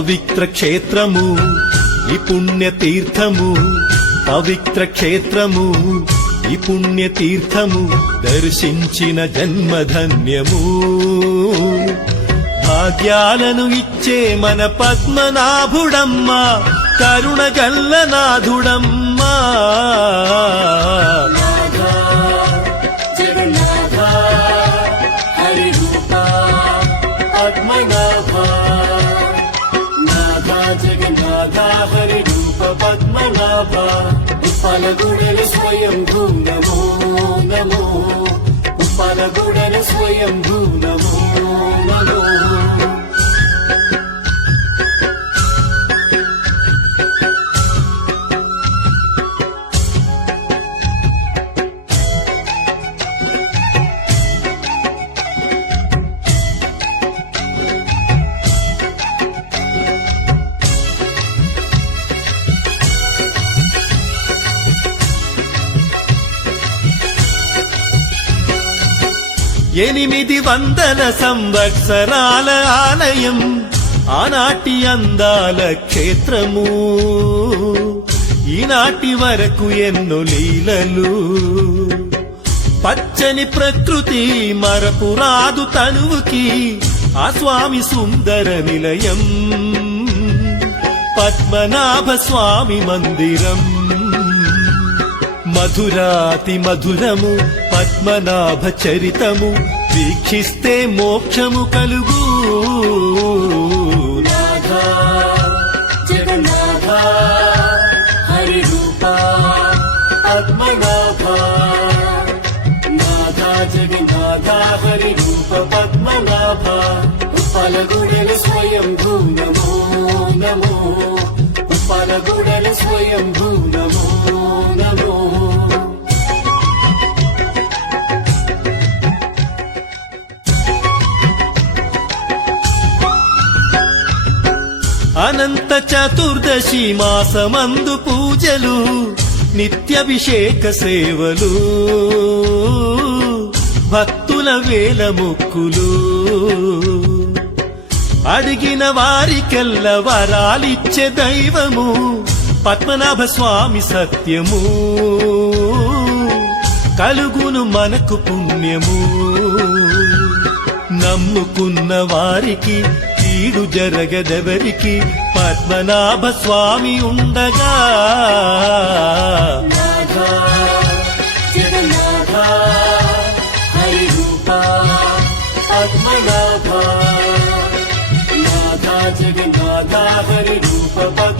పవిత్ర క్షేత్రము ఈ పుణ్యతీర్థము, పవిత్ర క్షేత్రము ఈ పుణ్యతీర్థము, దర్శించిన జన్మధన్యము. భాగ్యాలను ఇచ్చే మన పద్మనాభుడమ్మా, కరుణ గల్లనాథుడమ్మా. ఉప్పలగుడలు స్వయంభూ నమో నమో, ఉప్పలగుడలు స్వయంభూ నమో నమో. ఎనిమిది వందల సంవత్సరాల ఆలయం, ఆనాటి అందాల క్షేత్రము, ఈనాటి వరకు ఎన్నో లీలలు. పచ్చని ప్రకృతి మరపురాదు తనువుకి, ఆ స్వామి సుందర నిలయం, పద్మనాభ స్వామి మందిరం. మధురాతి మధురము పద్మనాభ చరితము, వీక్షిస్తే మోక్షము కలుగు. నాథా జగన్నాథ హరి రూప పద్మనాభ, నాథా జగన్నాథ హరి రూప పద్మనాభ. ఉప్పలగుడలు స్వయంభూ నమో నమో, ఉప్పలగుడలు స్వయంభూ నమో నమో. అనంత చతుర్దశి మాసమందు పూజలు, నిత్యాభిషేక సేవలు, భక్తుల వేల మొక్కులు. అడిగిన వారికెల్ల వరాలిచ్చే దైవము పద్మనాభ స్వామి సత్యము, కలుగును మనకు పుణ్యము. నమ్ముకున్న వారికి కీడు జరగదెవరికి, పద్మనాభ స్వామి ఉండగా. నాథా జగన్నాథ హరి రూప పద్మనాభ, నాథా జగన్నాథ హరి